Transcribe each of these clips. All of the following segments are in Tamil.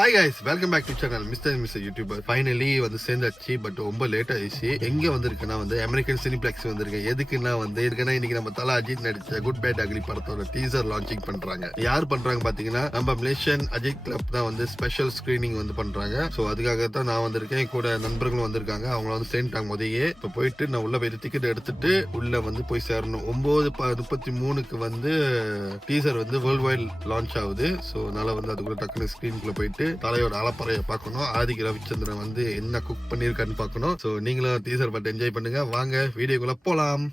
Hi guys, welcome back to channel Mister YouTuber. Finally வந்து சேர்ந்தாச்சு. பட் ரொம்ப லேட் ஆயிடுச்சு. எங்க வந்திருக்குன்னா வந்து அமெரிக்கன் சினிப்ளெக்ஸ் வந்திருக்கேன். எதுக்குன்னா வந்து இருக்குன்னா இன்னைக்கு நம்ம தல அஜித் நடிச்ச குட் பேட் அக்லி படத்தோட டீசர் லான்ச்சிங் பண்றாங்க. யார் பண்றாங்க பாத்தீங்கன்னா நம்ம மலேசியன் அஜித் கிளப் தான் வந்து ஸ்பெஷல் ஸ்கிரீனிங் வந்து பண்றாங்க. ஸோ அதுக்காக தான் நான் வந்திருக்கேன். கூட நண்பர்களும் வந்திருக்காங்க. அவங்கள வந்து சேர்ந்துட்டாங்க. முதலையே இப்போ போயிட்டு நான் உள்ள போய் டிக்கெட் எடுத்துட்டு உள்ள வந்து போய் சேரணும். 9:33 வந்து டீசர் வந்து வேர்ல்ட் வைட் லான்ச் ஆகுது. ஸோ அதனால வந்து அதுக்குள்ள டக்குனு ஸ்கிரீனுக்குள்ள போயிட்டு தலையோட அலப்பறையை பார்க்கணும். ஆதிக் ரவிச்சந்திரன் வந்து என்ன குக் பண்ணிருக்கான்னு பார்க்கணும். ஸோ நீங்களும் டீசர் பார்த்து என்ஜாய் பண்ணுங்க. வாங்க வீடியோக்குள்ள போலாம்.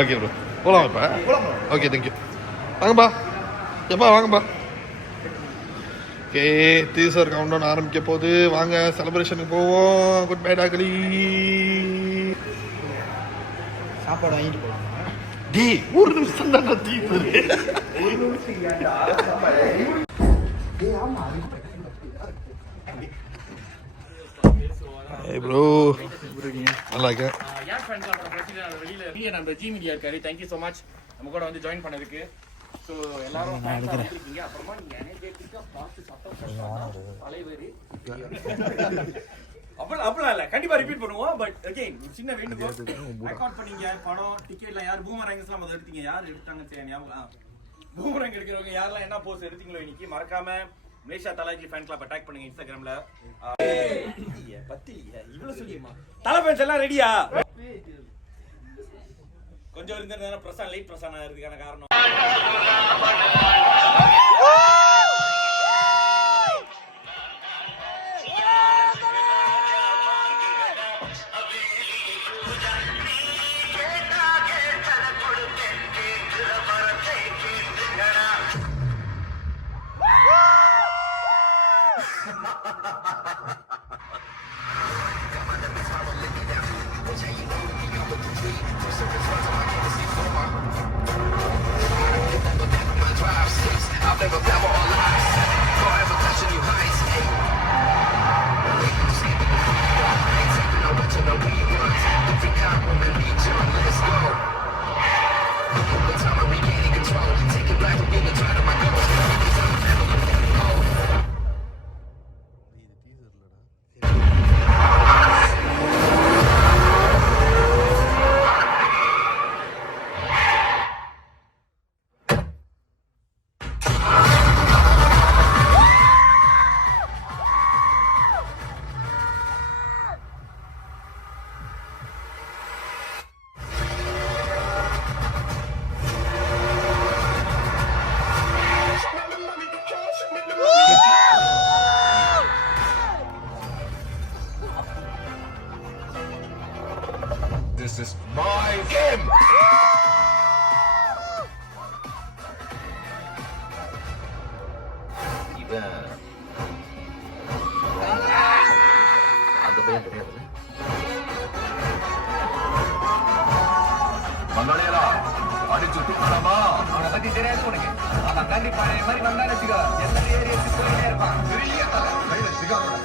ஓகே ப்ரோ, போலாம் இப்ப. Okay, thank you. வாங்கப்பா, எப்பா வாங்கப்பா. ஓகே, டீசர் கவுண்டவுன் ஆரம்பிக்க போகுது. வாங்க செலிப்ரேஷனுக்கு போவோம். குட் பை டாக்லி. சாப்பாடு வாங்கிட்டு போவோம். டி ஒரு நிமிஷம் தான் டீசர். ஒரு நிமிஷம் ஏன்டா ஆமா. ஏய் ப்ரோ, நல்லா இருக்கேன். யார் ஃப்ரெண்ட்ஸ் அப்புறம் பிரச்சனை வெளியில நம்ம ஜி மீடியா இருக்காரு. தேங்க் யூ so much நம்ம கூட வந்து ஜாயின் பண்ணதுக்கு. சோ எல்லாரும் ஃபேன்ஸா இருக்கீங்க. அப்புறமா நீங்க எனர்ஜெட்டிக்கா பாத்து சப்போர்ட் தலைவரி அப்பலாம் இல்ல, கண்டிப்பா ரிப்பீட் பண்ணுவோம். பட் அகைன் சின்ன வேண்டுகோள், ரெக்கார்ட் பண்ணீங்க படம் டிக்கெட்ல யார் பூமராங்ஸ்லாம் முதல்ல எடுத்தீங்க, யார் எடுத்தாங்க தெரியும் ஞாபகம்? பூமராங் எடுக்கிறவங்க யாரெல்லாம் என்ன போஸ் எடுத்தீங்களோ இன்னைக்கு மறக்காம மலேசியா தலாஜி ஃபேன் கிளப் அட்டாக் பண்ணுங்க இன்ஸ்டாகிராம்ல. இவ்வளவு சொல்லியுமா தலை ஃபேன்ஸ் எல்லாம் ரெடியா? கொஞ்சம் இருந்திருந்தா பிரசான் லைட் பிரசான் ஆகிறதுக்கான காரணம் This is my game! அந்த பையன் தெரியாது. மங்காளியலா அடிச்சு தூக்கலாமா? அவனை பத்தி தெரியாது உனக்கு. அவன் கண்டிப்பா மாதிரி வந்தான்னு வச்சுக்கோ, எந்த ஏரியா சிஸ்டமே இருப்பான். பெரிய தலை கையில சிகாரோட.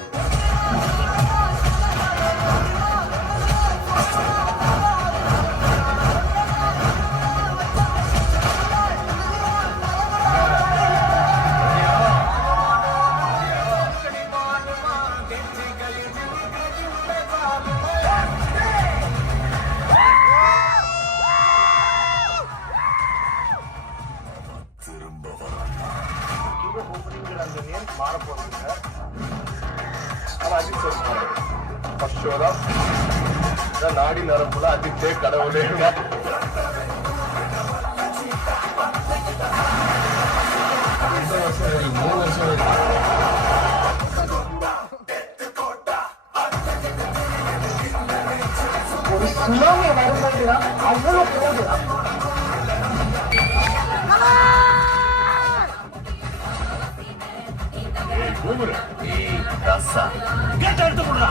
நாடி நரம்புல அதிர்த்தே கடவுளே. ஒரு சுனாமி வரும்போதுதான் அவ்வளவு போகுது. எடுத்து போடுறா.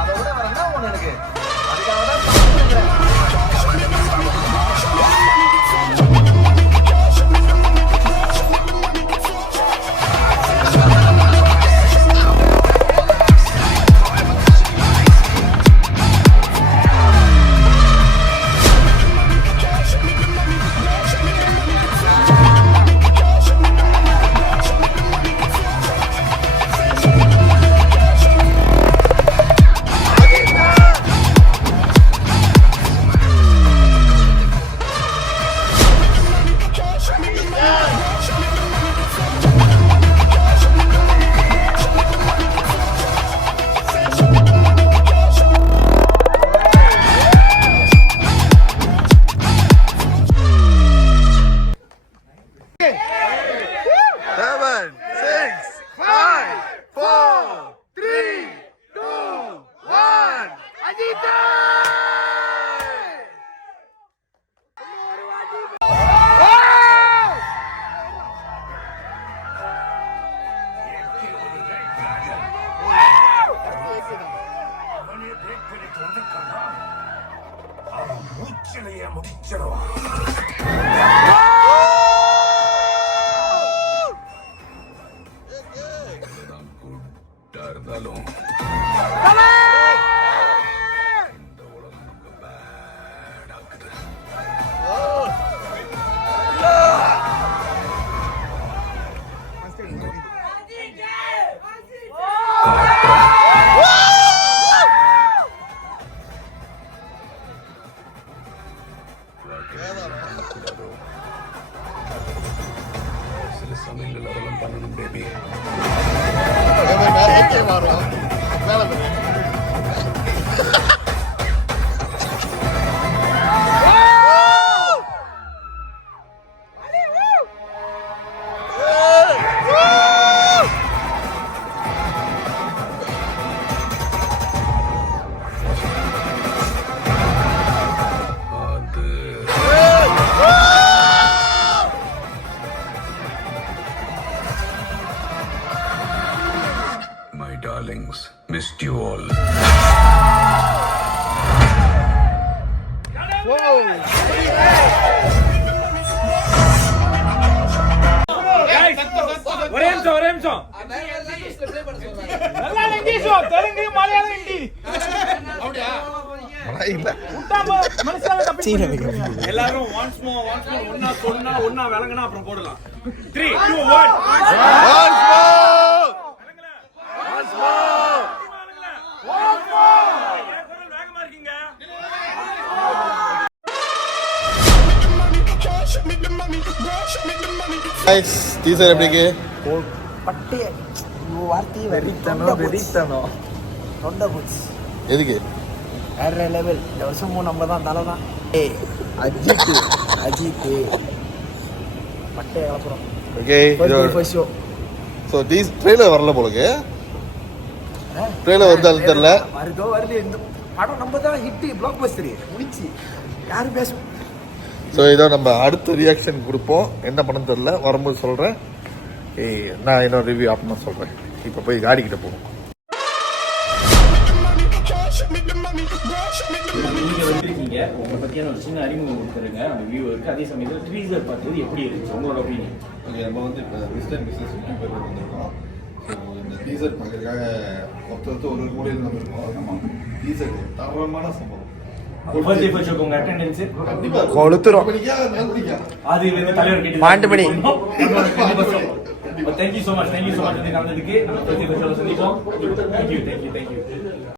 அதை விட வேற என்ன ஒண்ணு எனக்கு அதுக்காக தான் குட்டா இருந்தாலும் இந்த உலகம் நமக்கு பேட் ஆக்குது. சில சமயங்கள் அதெல்லாம் பண்ணணும் baby. My darlings, missed you all. ஒரே நிமிஷம் நல்லா இங்கிலீஷ் தெலுங்கு மலையாளம் ஹிந்தி எல்லாரும் once more ஒன்னா சொன்னா ஒன்னா விளங்குனா அப்புறம் போடலாம் 3 2 1 வேகமா இருக்கீங்க. டீசர் எப்படிக்கு பட்டு வார்த்தை வெறித்தனம் தொண்டை போச்சு. எதுக்கு வேற லெவல். இந்த வருஷமும் நம்ம தான் தலை தான். அஜித் பட்டை கலப்புறோம். Okay first show. So trailer வரல போலுக்கு ட்ரெயிலர் வந்து அது தெரியல வருது. இந்த படம் நம்ம தான் ஹிட் பிளாக் பஸ்டர் முடிச்சு யாரும் பேச. ஸோ இதோ நம்ம அடுத்த ரியாக்ஷன் கொடுப்போம். என்ன பண்ண தெரியல, வரும்போது சொல்கிறேன். நான் இன்னொரு ரிவ்யூ ஆப்னா சொல்கிறேன். இப்போ போய் காடிக்கிட்ட போவோம். நீங்க வந்திருக்கீங்க, உங்களை பத்தியான ஒரு சின்ன அறிமுகம் கொடுத்துருங்க அந்த வியூவருக்கு. அதே சமயத்தில் ட்ரீசர் பார்த்தது எப்படி இருந்துச்சு உங்களோட ஒப்பீனியன்? ஓகே, நம்ம வந்து இப்போ மிஸ்டர் மிஸ்ஸஸ் யூடியூபர் வந்திருக்கோம். ஸோ இந்த டீசர் பார்க்கறதுக்காக ஒருத்தர் ஒரு மூலையில் நம்ம இருக்கோம். ஆமாம், டீசர் தரமான சம்பவம். உங்க அட்டெண்டன்ஸ் கண்டிப்பாக கொளுத்துறோம். அது வந்து தலைவர் கேட்டு பாண்டுமணி. Thank you so much. Thank you so much வந்து கலந்ததுக்கு. நம்ம சந்திப்போம். தேங்க்யூ.